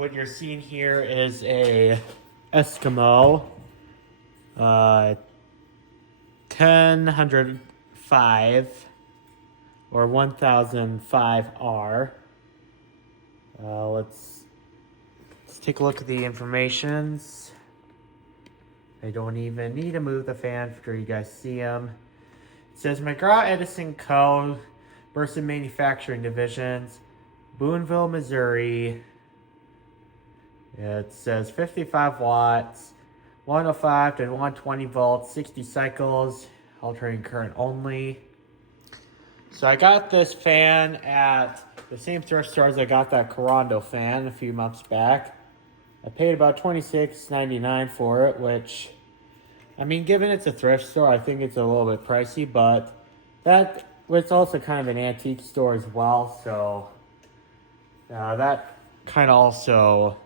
what you're seeing here is a Eskimo 1005 or 1005R. Let's take a look at the informations. I don't even need to move the fan for you guys to see them. It says McGraw-Edison Co. Burson Manufacturing Divisions, Boonville, Missouri. It says 55 watts, 105 to 120 volts, 60 cycles, alternating current only. So I got this fan at the same thrift store as I got that Corando fan a few months back. I paid about $26.99 for it, which, I mean, given it's a thrift store, I think it's a little bit pricey, but it's also kind of an antique store as well, so that kind of also,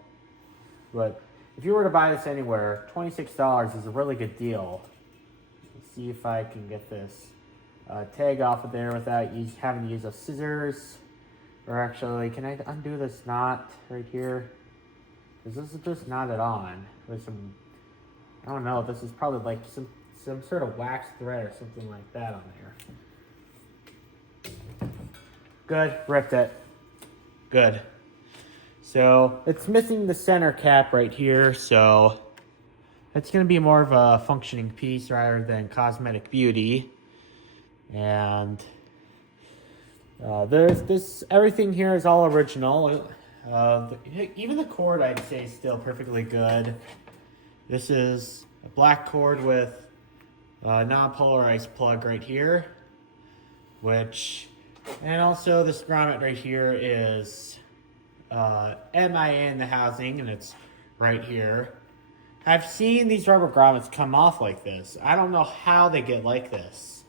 but if you were to buy this anywhere, $26 is a really good deal. Let's see if I can get this tag off of there without having to use a scissors. Or actually, can I undo this knot right here? Because this is just knotted on with some, I don't know, this is probably like some sort of wax thread or something like that on there. Good, ripped it. Good. So it's missing the center cap right here, so it's going to be more of a functioning piece rather than cosmetic beauty. And everything here is all original. Even the cord, I'd say, is still perfectly good. This is a black cord with a non-polarized plug right here, and also this grommet right here is MIA in the housing, and it's right here. I've seen these rubber grommets come off like this. I don't know how they get like this.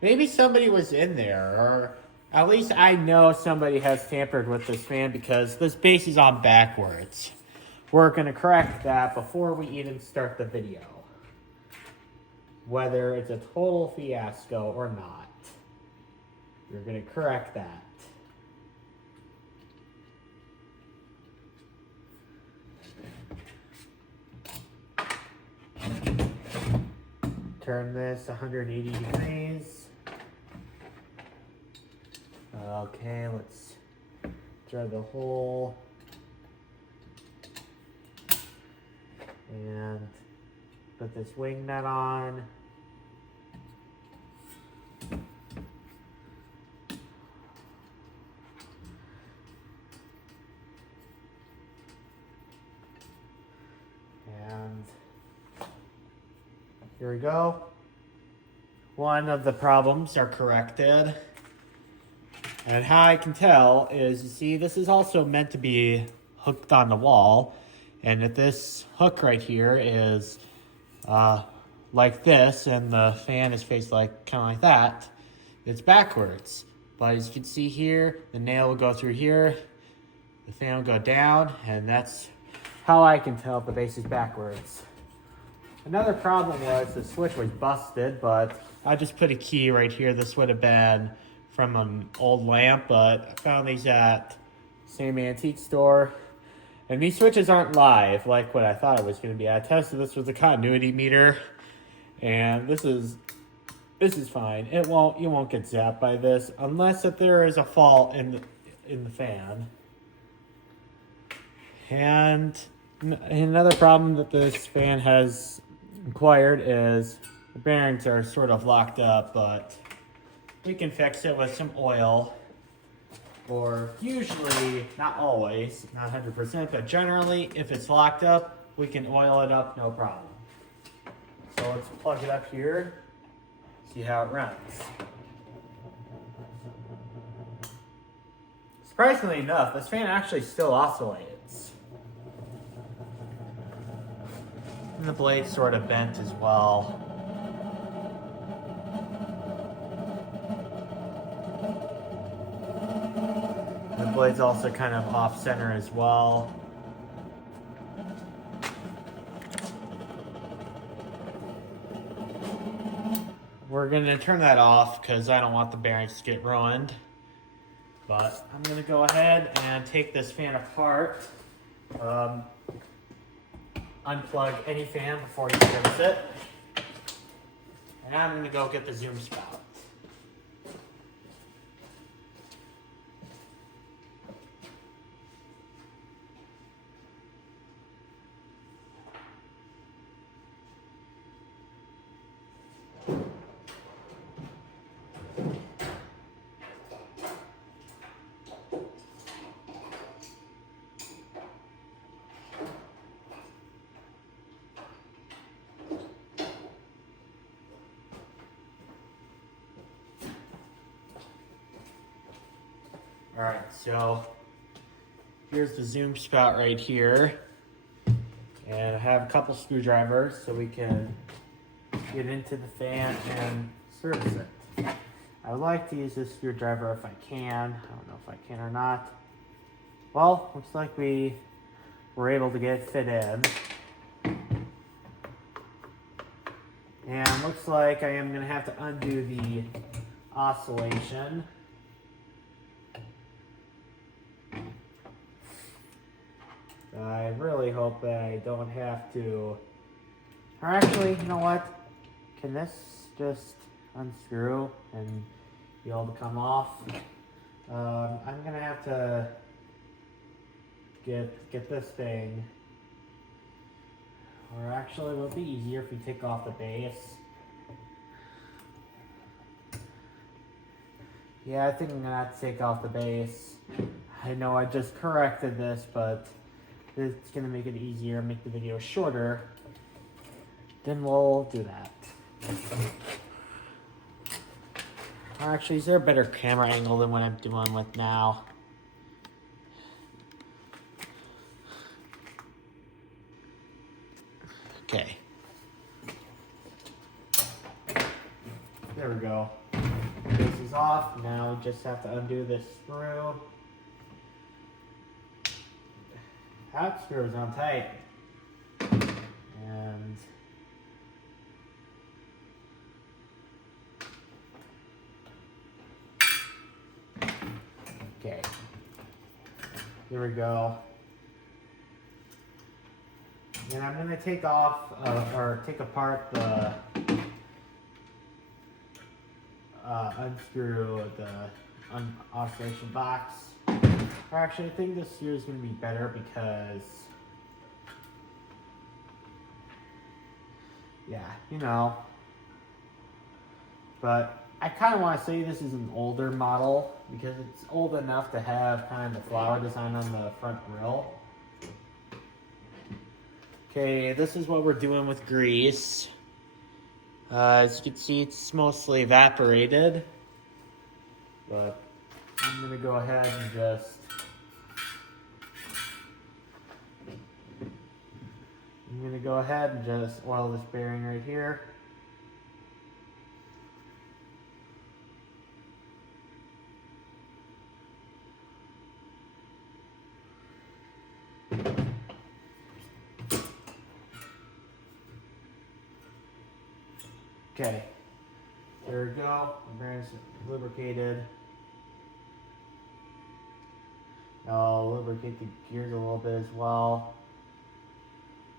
Maybe somebody was in there, or at least I know somebody has tampered with this fan because this base is on backwards. We're going to correct that before we even start the video. Whether it's a total fiasco or not, we're going to correct that. Turn this 180 degrees. Okay, let's thread the hole and put this wing nut on. And here we go. One of the problems are corrected. And how I can tell is, you see, this is also meant to be hooked on the wall. And if this hook right here is like this, and the fan is faced like kind of like that, it's backwards. But as you can see here, the nail will go through here, the fan will go down, and that's how I can tell if the base is backwards. Another problem was the switch was busted, but I just put a key right here. This would have been from an old lamp, but I found these at the same antique store. And these switches aren't live like what I thought it was going to be. I tested this with a continuity meter, and this is fine. You won't get zapped by this unless if there is a fault in the fan. And another problem that this fan has acquired is the bearings are sort of locked up, but we can fix it with some oil, or usually, not always, not 100%, but generally, if it's locked up, we can oil it up, no problem. So let's plug it up here, see how it runs. Surprisingly enough, this fan actually still oscillates. And the blade's sort of bent as well. The blade's also kind of off-center as well. We're going to turn that off because I don't want the bearings to get ruined. But I'm going to go ahead and take this fan apart Unplug any fan before you service it. And now I'm going to go get the zoom spout. Alright, so here's the zoom spout right here. And I have a couple screwdrivers so we can get into the fan and service it. I would like to use this screwdriver if I can. I don't know if I can or not. Well, looks like we were able to get it fit in. And looks like I am going to have to undo the oscillation. I really hope that I don't have to, or actually, you know what? Can this just unscrew and be able to come off? I'm gonna have to get this thing, or actually, it would be easier if we take off the base. Yeah, I think I'm gonna have to take off the base. I know I just corrected this, but it's going to make it easier, make the video shorter. Then we'll do that. Or actually, is there a better camera angle than what I'm doing with now? Okay. There we go. This is off. Now we just have to undo this screw. That screw is on tight. And okay. Here we go. And I'm going to take off or take apart the unscrew the oscillation box. Or actually, I think this screw is going to be better because, yeah, you know. But I kind of want to say this is an older model because it's old enough to have kind of the flower design on the front grille. Okay, this is what we're doing with grease. As you can see, it's mostly evaporated. But I'm going to go ahead and just oil this bearing right here. Okay, there we go. The bearing's lubricated. I'll lubricate the gears a little bit as well.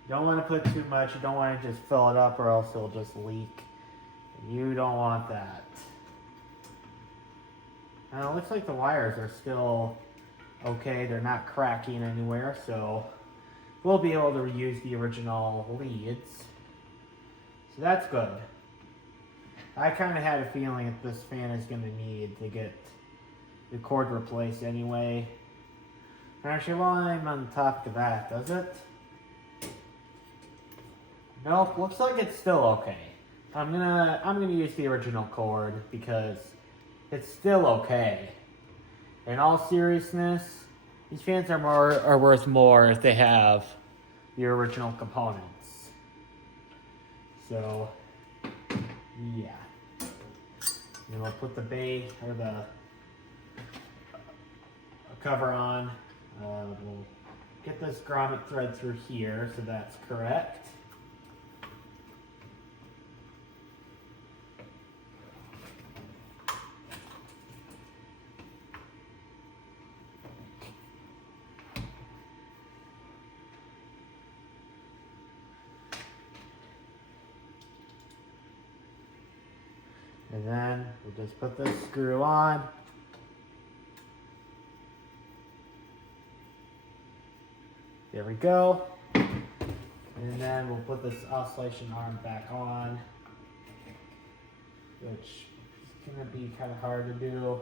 You don't want to put too much. You don't want to just fill it up or else it'll just leak. You don't want that. Now it looks like the wires are still okay. They're not cracking anywhere, so we'll be able to reuse the original leads. So that's good. I kind of had a feeling that this fan is going to need to get the cord replaced anyway. Actually, while I'm on the topic of that, does it? Nope, looks like it's still okay. I'm gonna use the original cord because it's still okay. In all seriousness, these fans are worth more if they have the original components. So yeah. And we'll put the base or the cover on. We'll get this grommet thread through here, so that's correct. And then we'll just put this screw on. There we go. And then we'll put this oscillation arm back on, which is gonna be kind of hard to do.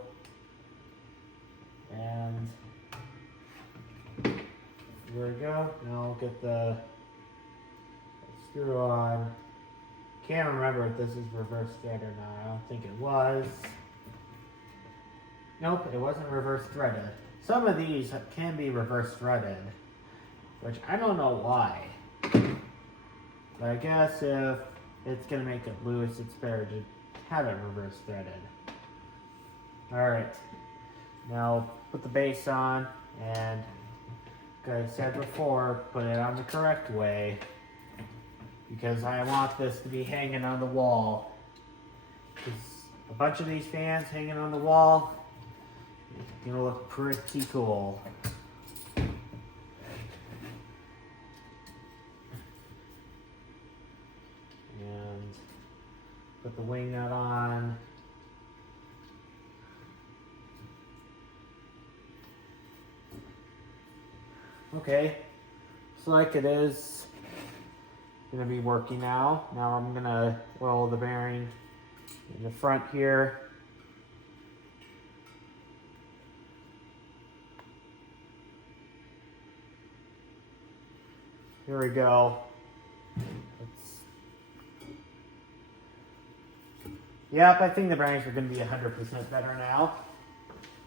And there we go. Now I'll get the screw on. Can't remember if this is reverse thread or not. I don't think it was. Nope, it wasn't reverse threaded. Some of these can be reverse threaded, which I don't know why. But I guess if it's gonna make it loose, it's better to have it reverse threaded. Alright, now put the base on, and like I said before, put it on the correct way, because I want this to be hanging on the wall. Because a bunch of these fans hanging on the wall, it's gonna look pretty cool. And put the wing nut on. Okay, looks like it is gonna be working now. Now I'm gonna oil the bearing in the front here. Here we go. Yep, I think the bearings are gonna be 100% better now.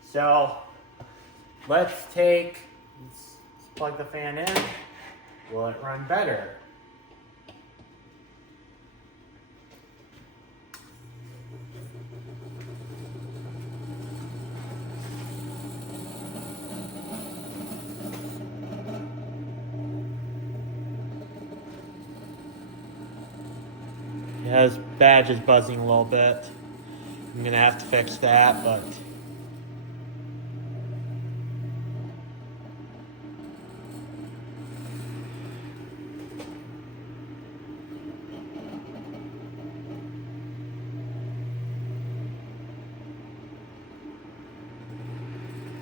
So let's plug the fan in. Will it run better? Yeah, his badge is buzzing a little bit. I'm gonna have to fix that, but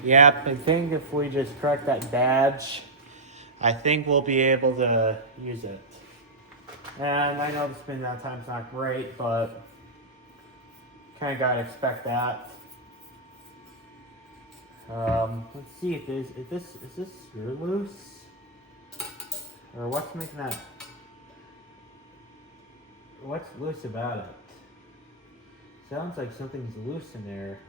yep, I think if we just correct that badge, I think we'll be able to use it. And I know the spin that time's not great, but kind of gotta expect that. Let's see if is this screw loose, or what's making that? What's loose about it? Sounds like something's loose in there.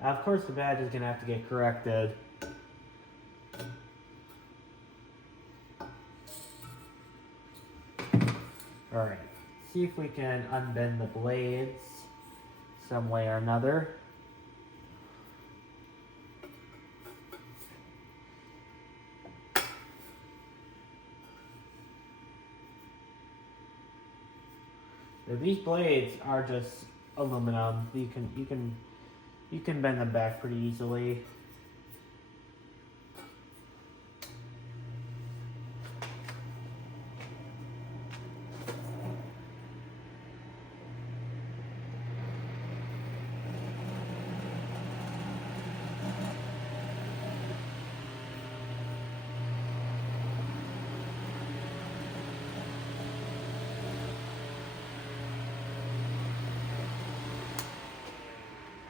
Of course, the badge is gonna have to get corrected. Alright, see if we can unbend the blades some way or another. Now, these blades are just aluminum. You can bend them back pretty easily.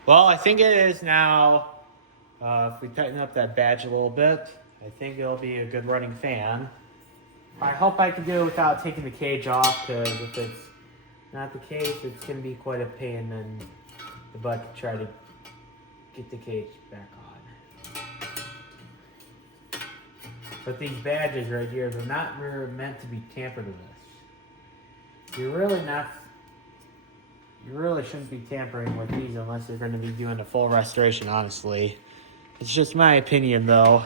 Well, I think it is now. If we tighten up that badge a little bit, I think it'll be a good running fan. I hope I can do it without taking the cage off, because if it's not the case, it's going to be quite a pain in the butt to try to get the cage back on. But these badges right here, they're not really meant to be tampered with. You really shouldn't be tampering with these unless you're going to be doing a full restoration, honestly. It's just my opinion, though.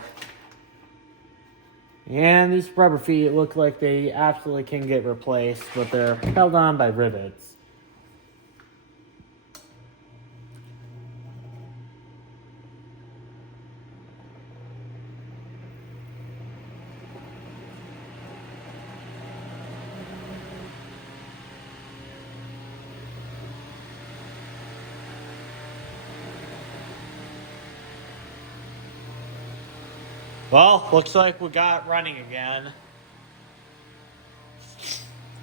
And these rubber feet look like they absolutely can get replaced, but they're held on by rivets. Well, looks like we got running again.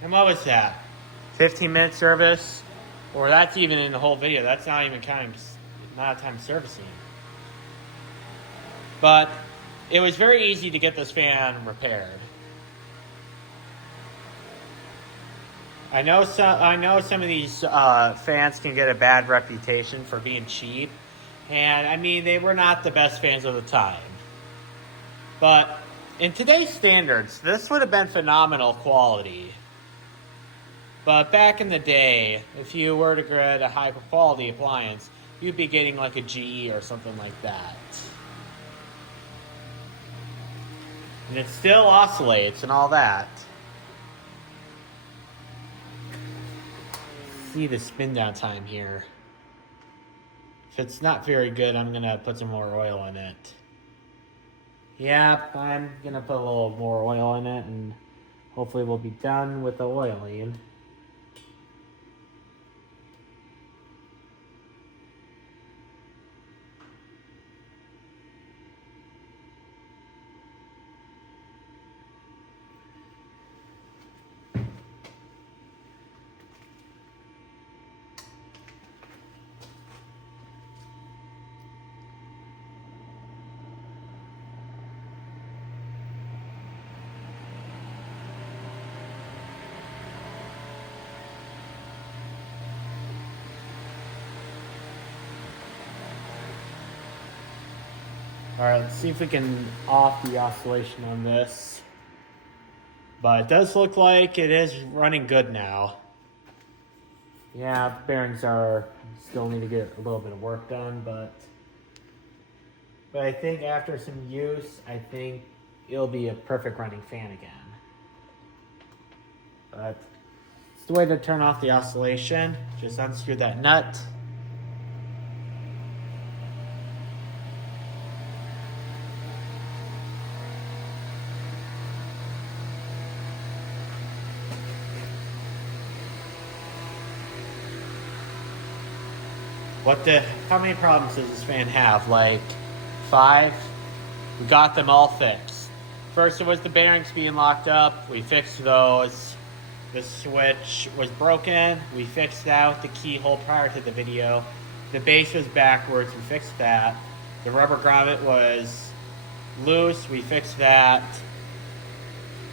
And what was that? 15-minute service? Or that's even in the whole video. That's not even counting, not a time servicing. But it was very easy to get this fan repaired. I know some of these fans can get a bad reputation for being cheap. And I mean, they were not the best fans of the time. But in today's standards, this would have been phenomenal quality. But back in the day, if you were to get a high quality appliance, you'd be getting like a GE or something like that. And it still oscillates and all that. See the spin down time here. If it's not very good, I'm gonna put some more oil in it. Yep, I'm gonna put a little more oil in it and hopefully we'll be done with the oiling. Alright, let's see if we can off the oscillation on this. But it does look like it is running good now. Yeah, bearings are still need to get a little bit of work done, but I think after some use, I think it'll be a perfect running fan again. But it's the way to turn off the oscillation. Just unscrew that nut. How many problems does this fan have? Like 5? We got them all fixed. First it was the bearings being locked up. We fixed those. The switch was broken. We fixed that with the keyhole prior to the video. The base was backwards. We fixed that. The rubber grommet was loose. We fixed that.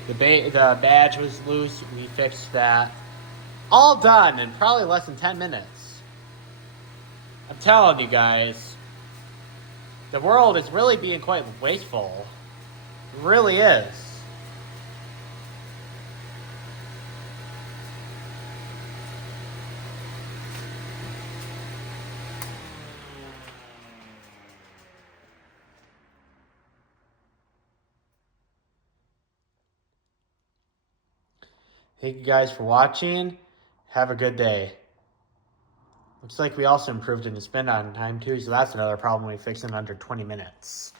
The badge was loose. We fixed that. All done in probably less than 10 minutes. I'm telling you guys, the world is really being quite wasteful. It really is. Thank you guys for watching. Have a good day. Looks like we also improved in the spin down time too, so that's another problem we fixed in under 20 minutes.